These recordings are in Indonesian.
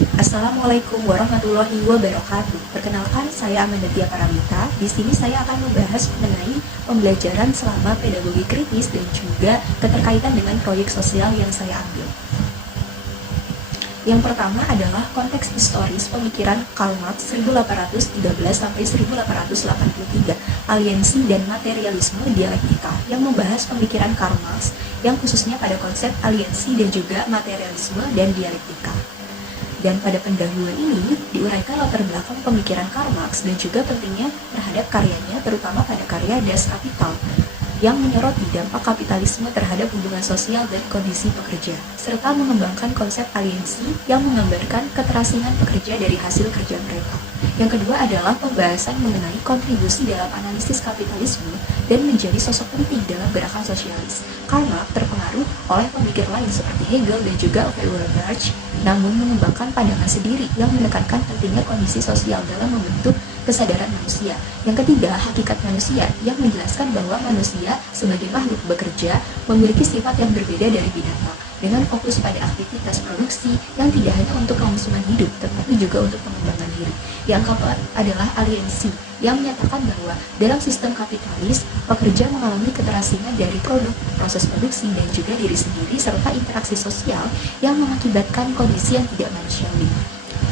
Assalamualaikum warahmatullahi wabarakatuh. Perkenalkan, saya Amanda Tia Paramita. Di sini saya akan membahas mengenai pembelajaran selama pedagogi kritis dan juga keterkaitan dengan proyek sosial yang saya ambil. Yang pertama adalah konteks historis pemikiran Karl Marx 1813 sampai 1883, aliansi dan materialisme dialektika, yang membahas pemikiran Karl Marx yang khususnya pada konsep aliansi dan juga materialisme dan dialektika. Dan pada pendahuluan ini diuraikan latar belakang pemikiran Karl Marx dan juga pentingnya terhadap karyanya, terutama pada karya Das Kapital yang menyoroti dampak kapitalisme terhadap hubungan sosial dan kondisi pekerja, serta mengembangkan konsep aliansi yang menggambarkan keterasingan pekerja dari hasil kerja mereka. Yang kedua adalah pembahasan mengenai kontribusi dalam analisis kapitalisme dan menjadi sosok penting dalam gerakan sosialis. Karl Marx terpengaruh oleh pemikir lain seperti Hegel dan juga Feuerbach, namun mengembangkan pandangan sendiri yang menekankan pentingnya kondisi sosial dalam membentuk kesadaran manusia. Yang ketiga, hakikat manusia yang menjelaskan bahwa manusia sebagai makhluk bekerja memiliki sifat yang berbeda dari binatang, dengan fokus pada aktivitas produksi yang tidak hanya untuk kelangsungan hidup, tetapi juga untuk pengembangan diri. Yang keempat adalah aliansi, yang menyatakan bahwa dalam sistem kapitalis, pekerja mengalami keterasingan dari produk, proses produksi, dan juga diri sendiri, serta interaksi sosial yang mengakibatkan kondisi yang tidak manusiawi.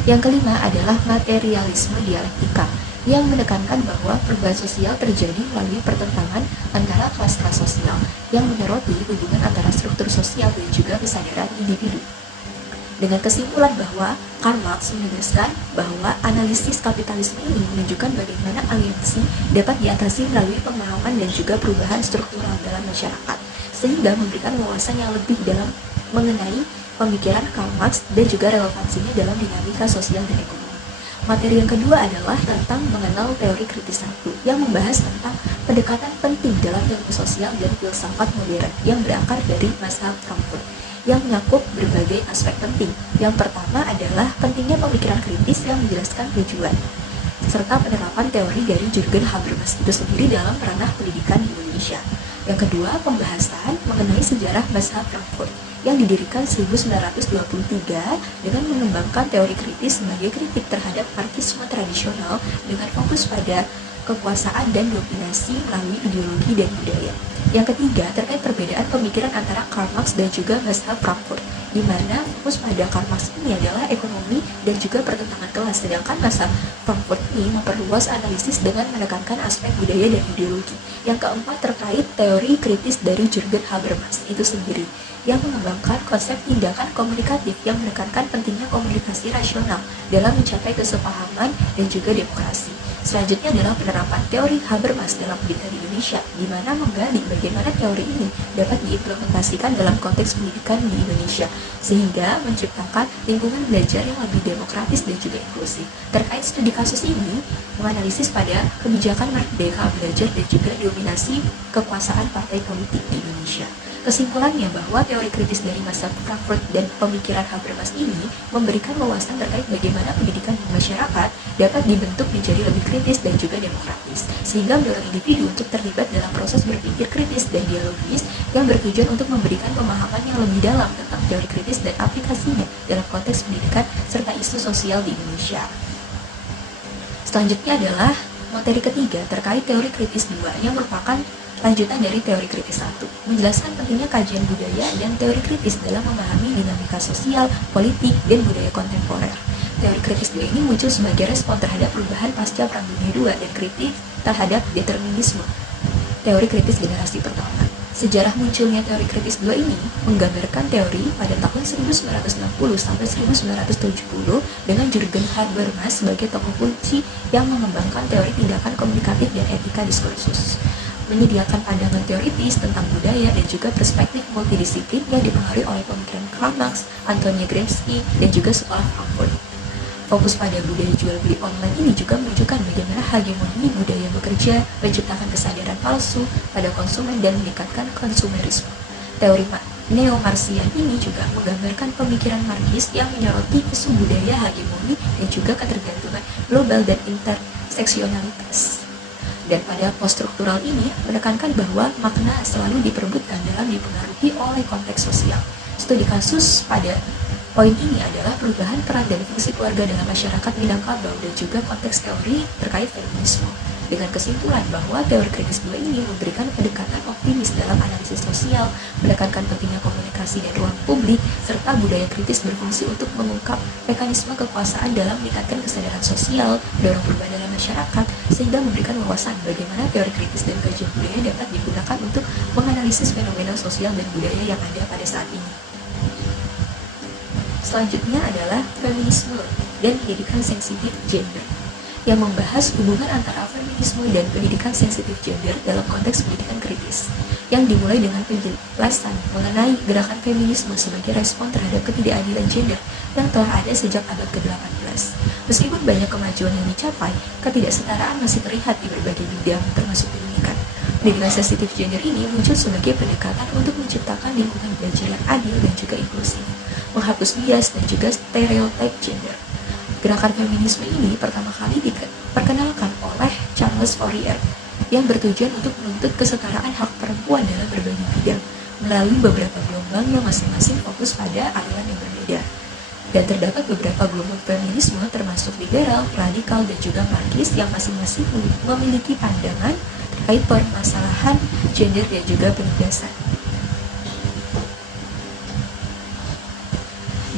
Yang kelima adalah materialisme dialektika, yang menekankan bahwa perubahan sosial terjadi melalui pertentangan antara kelas-kelas sosial, yang menyoroti hubungan antara struktur sosial dan juga kesadaran individu. Dengan kesimpulan bahwa Karl Marx menegaskan bahwa analisis kapitalisme ini menunjukkan bagaimana aliansi dapat diatasi melalui pemahaman dan juga perubahan struktural dalam masyarakat, sehingga memberikan wawasan yang lebih dalam mengenai pemikiran Karl Marx dan juga relevansinya dalam dinamika sosial dan ekonomi. Materi yang kedua adalah tentang mengenal teori kritis satu, yang membahas tentang pendekatan penting dalam ilmu sosial dan filsafat modern yang berakar dari mazhab Frankfurt, yang mencakup berbagai aspek penting. Yang pertama adalah pentingnya pemikiran kritis yang menjelaskan tujuan, serta penerapan teori dari Jürgen Habermas itu sendiri dalam ranah pendidikan di Indonesia. Yang kedua, pembahasan mengenai sejarah mazhab Frankfurt yang didirikan 1923 dengan mengembangkan teori kritis sebagai kritik terhadap marxisme tradisional dengan fokus pada kekuasaan dan dominasi melalui ideologi dan budaya. Yang ketiga, terkait perbedaan pemikiran antara Karl Marx dan juga mazhab Frankfurt, di mana fokus pada Karl Marx ini adalah ekonomi dan juga pertentangan kelas, sedangkan mazhab Frankfurt ini memperluas analisis dengan menekankan aspek budaya dan ideologi. Yang keempat, terkait teori kritis dari Jürgen Habermas itu sendiri, yang mengembangkan konsep tindakan komunikatif yang menekankan pentingnya komunikasi rasional dalam mencapai kesepahaman dan juga demokrasi. Selanjutnya adalah penerapan teori Habermas dalam pendidikan di Indonesia, di mana menggali bagaimana teori ini dapat diimplementasikan dalam konteks pendidikan di Indonesia, sehingga menciptakan lingkungan belajar yang lebih demokratis dan juga inklusif. Terkait studi kasus ini, menganalisis pada kebijakan merdeka belajar dan juga dominasi kekuasaan partai politik di Indonesia. Kesimpulannya bahwa teori kritis dari mazhab Frankfurt dan pemikiran Habermas ini memberikan wawasan terkait bagaimana pendidikan di masyarakat dapat dibentuk menjadi lebih kritis dan juga demokratis, sehingga mendorong individu untuk terlibat dalam proses berpikir kritis dan dialogis yang bertujuan untuk memberikan pemahaman yang lebih dalam tentang teori kritis dan aplikasinya dalam konteks pendidikan serta isu sosial di Indonesia. Selanjutnya adalah materi ketiga terkait teori kritis 2 yang merupakan lanjutan dari teori kritis 1, menjelaskan pentingnya kajian budaya dan teori kritis dalam memahami dinamika sosial, politik, dan budaya kontemporer. Teori kritis 2 ini muncul sebagai respon terhadap perubahan pasca Perang Dunia II dan kritik terhadap determinisme. Teori kritis generasi pertama. Sejarah munculnya teori kritis 2 ini menggambarkan teori pada tahun 1960 sampai 1970 dengan Jürgen Habermas sebagai tokoh kunci yang mengembangkan teori tindakan komunikatif dan etika diskursus, menyediakan pandangan teoritis tentang budaya dan juga perspektif multidisiplin yang dipengaruhi oleh pemikiran Karl Marx, Antonia Gramsci, dan juga sekolah Frankfurt. Fokus pada budaya jual beli online ini juga menunjukkan bagaimana hegemoni budaya bekerja, menciptakan kesadaran palsu pada konsumen dan meningkatkan konsumerisme. Teori neo-Marxian ini juga menggambarkan pemikiran Marxis yang menyoroti isu budaya hegemoni dan juga ketergantungan global dan interseksionalitas. Dan pada poststruktural ini menekankan bahwa makna selalu diperebutkan dalam dipengaruhi oleh konteks sosial. Studi kasus pada Poin ini adalah perubahan peran dan fungsi keluarga dalam masyarakat Minangkabau dan juga konteks teori terkait feminisme. Dengan kesimpulan bahwa teori kritis 2 ini memberikan pendekatan optimis dalam analisis sosial, menekankan pentingnya komunikasi dan ruang publik, serta budaya kritis berfungsi untuk mengungkap mekanisme kekuasaan dalam meningkatkan kesadaran sosial, mendorong perubahan dalam masyarakat, sehingga memberikan wawasan bagaimana teori kritis dan kajian budaya dapat digunakan untuk menganalisis fenomena sosial dan budaya yang ada pada saat ini. Selanjutnya adalah feminisme dan pendidikan sensitif gender, yang membahas hubungan antara feminisme dan pendidikan sensitif gender dalam konteks pendidikan kritis, yang dimulai dengan penjelasan mengenai gerakan feminisme sebagai respon terhadap ketidakadilan gender yang telah ada sejak abad ke-18. Meskipun banyak kemajuan yang dicapai, ketidaksetaraan masih terlihat di berbagai bidang, termasuk pendidikan. Pendidikan sensitif gender ini muncul sebagai pendekatan untuk menciptakan lingkungan belajar yang adil dan juga inklusif, menghapus bias dan juga stereotip gender. Gerakan feminisme ini pertama kali diperkenalkan oleh Charles Fourier yang bertujuan untuk menuntut kesetaraan hak perempuan dalam berbagai bidang melalui beberapa gelombang yang masing-masing fokus pada aliran yang berbeda. Dan terdapat beberapa gelombang feminisme termasuk liberal, radikal, dan juga marxis yang masing-masing memiliki pandangan terkait permasalahan gender dan juga penindasan.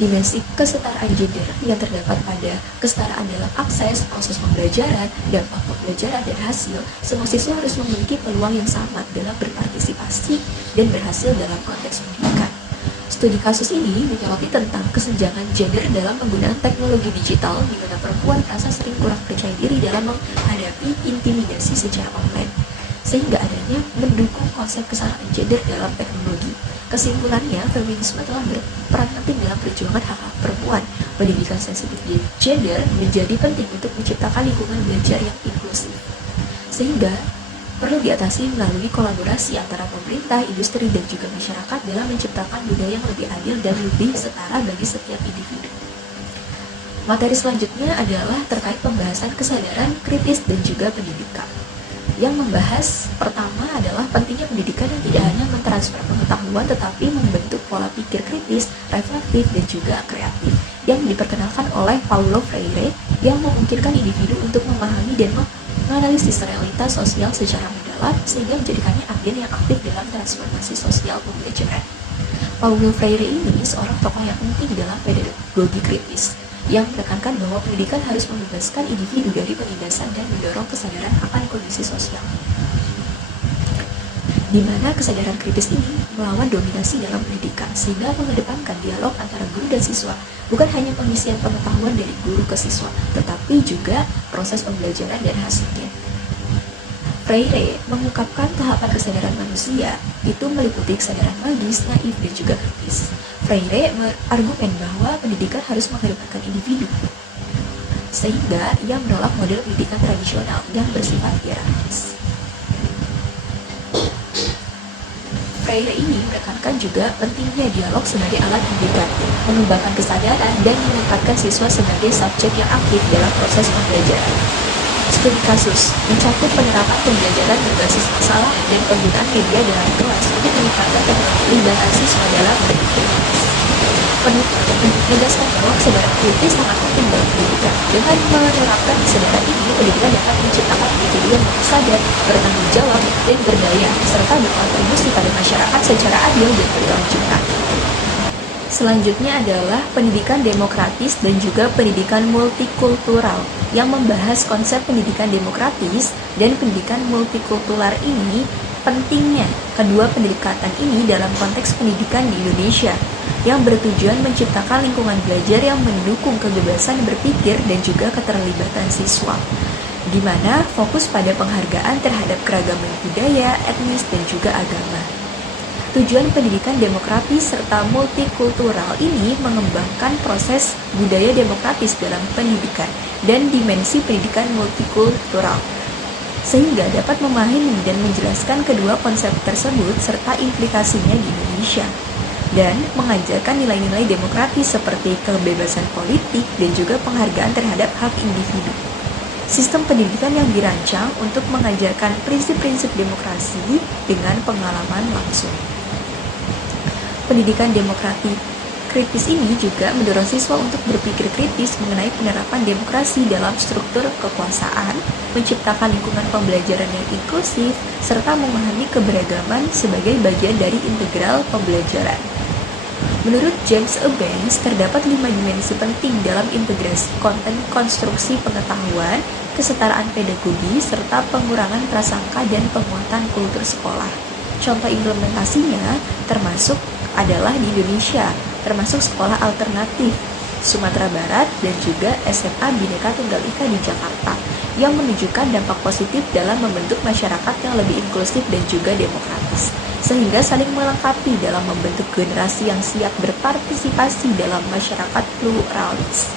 Dimensi kesetaraan gender yang terdapat pada kesetaraan dalam akses, proses pembelajaran, dampak pembelajaran, dan hasil. Semua siswa harus memiliki peluang yang sama dalam berpartisipasi dan berhasil dalam konteks pendidikan. Studi kasus ini menyoroti tentang kesenjangan gender dalam penggunaan teknologi digital, di mana perempuan merasa sering kurang percaya diri dalam menghadapi intimidasi secara online, sehingga adanya mendukung konsep kesetaraan gender dalam teknologi. Kesimpulannya, feminisme telah berperan penting dalam perjuangan hak-hak perempuan. Pendidikan sensitif gender menjadi penting untuk menciptakan lingkungan belajar yang inklusif, sehingga perlu diatasi melalui kolaborasi antara pemerintah, industri, dan juga masyarakat dalam menciptakan budaya yang lebih adil dan lebih setara bagi setiap individu. Materi selanjutnya adalah terkait pembahasan kesadaran kritis dan juga pendidikan, yang membahas pertama adalah pentingnya pendidikan yang tidak hanya mentransfer pengetahuan tetapi membentuk pola pikir kritis, reflektif, dan juga kreatif, yang diperkenalkan oleh Paulo Freire, yang memungkinkan individu untuk memahami dan menganalisis realitas sosial secara mendalam sehingga menjadikannya agen yang aktif dalam transformasi sosial pembelajaran. Paulo Freire ini seorang tokoh yang penting dalam pedagogi kritis, yang menekankan bahwa pendidikan harus membebaskan individu dari penindasan dan mendorong kesadaran akan kondisi sosial, di mana kesadaran kritis ini melawan dominasi dalam pendidikan, sehingga mengedepankan dialog antara guru dan siswa, bukan hanya pengisian pengetahuan dari guru ke siswa, tetapi juga proses pembelajaran dan hasilnya. Freire mengungkapkan tahapan kesadaran manusia itu meliputi kesadaran magis, naif, dan juga kritis. Freire berargumen bahwa pendidikan harus mengedepankan individu, sehingga ia menolak model pendidikan tradisional yang bersifat hierarkis. Freire ini menekankan juga pentingnya dialog sebagai alat pendidikan, mengembangkan kesadaran, dan menempatkan siswa sebagai subjek yang aktif dalam proses pembelajaran. Studi kasus mencakup penerapan pembelajaran berbasis masalah dan penggunaan media dalam kelas untuk meningkatkan keterlibatan siswa dalam berpikir kritis. Menegaskan bahwa kesadaran kritis sangat penting dalam pendidikan. Dengan menerapkan kesadaran ini, pendidikan dapat menciptakan individu yang sadar, bertanggung jawab, dan berdaya, serta berkontribusi pada masyarakat secara adil dan berkelanjutan. Selanjutnya adalah pendidikan demokratis dan juga pendidikan multikultural, yang membahas konsep pendidikan demokratis dan pendidikan multikultural ini. Pentingnya kedua pendekatan ini dalam konteks pendidikan di Indonesia, yang bertujuan menciptakan lingkungan belajar yang mendukung kebebasan berpikir dan juga keterlibatan siswa, di mana fokus pada penghargaan terhadap keragaman budaya, etnis, dan juga agama. Tujuan pendidikan demokratis serta multikultural ini mengembangkan proses budaya demokratis dalam pendidikan dan dimensi pendidikan multikultural, sehingga dapat memahami dan menjelaskan kedua konsep tersebut serta implikasinya di Indonesia, dan mengajarkan nilai-nilai demokratis seperti kebebasan politik dan juga penghargaan terhadap hak individu. Sistem pendidikan yang dirancang untuk mengajarkan prinsip-prinsip demokrasi dengan pengalaman langsung. Pendidikan demokratis kritis ini juga mendorong siswa untuk berpikir kritis mengenai penerapan demokrasi dalam struktur kekuasaan, menciptakan lingkungan pembelajaran yang inklusif, serta memahami keberagaman sebagai bagian dari integral pembelajaran. Menurut James A. Banks, terdapat 5 dimensi penting dalam integrasi konten konstruksi pengetahuan, kesetaraan pedagogi, serta pengurangan prasangka dan penguatan kultur sekolah. Contoh implementasinya termasuk adalah di Indonesia, termasuk sekolah alternatif Sumatera Barat dan juga SMA Bhinneka Tunggal Ika di Jakarta, yang menunjukkan dampak positif dalam membentuk masyarakat yang lebih inklusif dan juga demokratis, sehingga saling melengkapi dalam membentuk generasi yang siap berpartisipasi dalam masyarakat pluralis.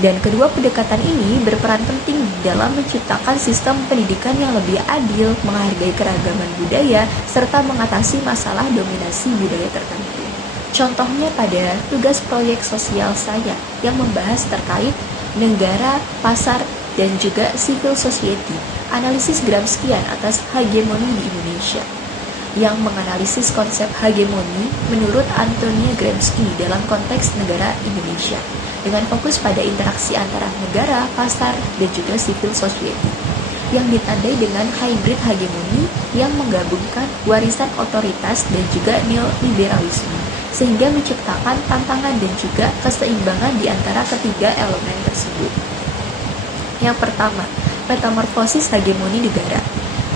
Dan kedua pendekatan ini berperan penting dalam menciptakan sistem pendidikan yang lebih adil, menghargai keragaman budaya, serta mengatasi masalah dominasi budaya tertentu. Contohnya pada tugas proyek sosial saya yang membahas terkait negara, pasar, dan juga civil society, analisis Gramscian atas hegemoni di Indonesia, yang menganalisis konsep hegemoni menurut Antonia Gramsci dalam konteks negara Indonesia, dengan fokus pada interaksi antara negara, pasar, dan juga civil society, yang ditandai dengan hybrid hegemoni yang menggabungkan warisan otoritas dan juga neoliberalisme, sehingga menciptakan tantangan dan juga keseimbangan di antara ketiga elemen tersebut. Yang pertama, metamorfosis hegemoni negara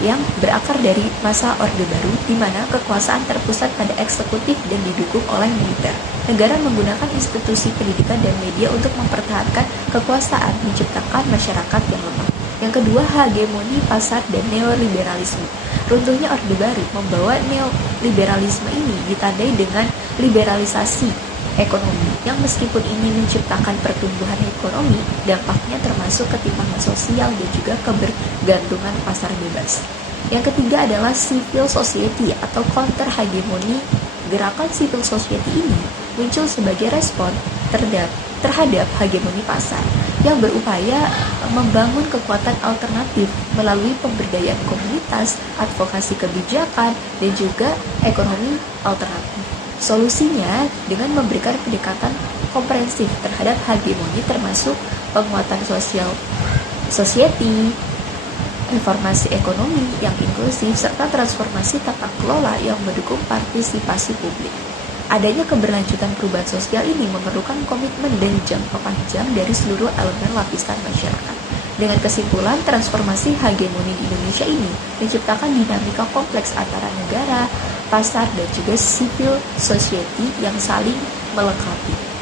yang berakar dari masa Orde Baru, di mana kekuasaan terpusat pada eksekutif dan didukung oleh militer. Negara menggunakan institusi pendidikan dan media untuk mempertahankan kekuasaan, menciptakan masyarakat yang lemah. Yang kedua, hegemoni pasar dan neoliberalisme. Runtuhnya Orde Baru membawa neoliberalisme ini ditandai dengan liberalisasi ekonomi, yang meskipun ini menciptakan pertumbuhan ekonomi, dampaknya termasuk ketimpangan sosial dan juga kebergantungan pasar bebas. Yang ketiga adalah civil society atau counter hegemoni. Gerakan civil society ini muncul sebagai respon terhadap hegemoni pasar, yang berupaya membangun kekuatan alternatif melalui pemberdayaan komunitas, advokasi kebijakan, dan juga ekonomi alternatif. Solusinya dengan memberikan pendekatan komprehensif terhadap hegemoni, termasuk penguatan sosial society, informasi ekonomi yang inklusif, serta transformasi tata kelola yang mendukung partisipasi publik. Adanya keberlanjutan perubahan sosial ini memerlukan komitmen dan jangka panjang dari seluruh elemen lapisan masyarakat. Dengan kesimpulan, transformasi hegemoni di Indonesia ini menciptakan dinamika kompleks antara negara, pasar, dan juga civil society yang saling melengkapi.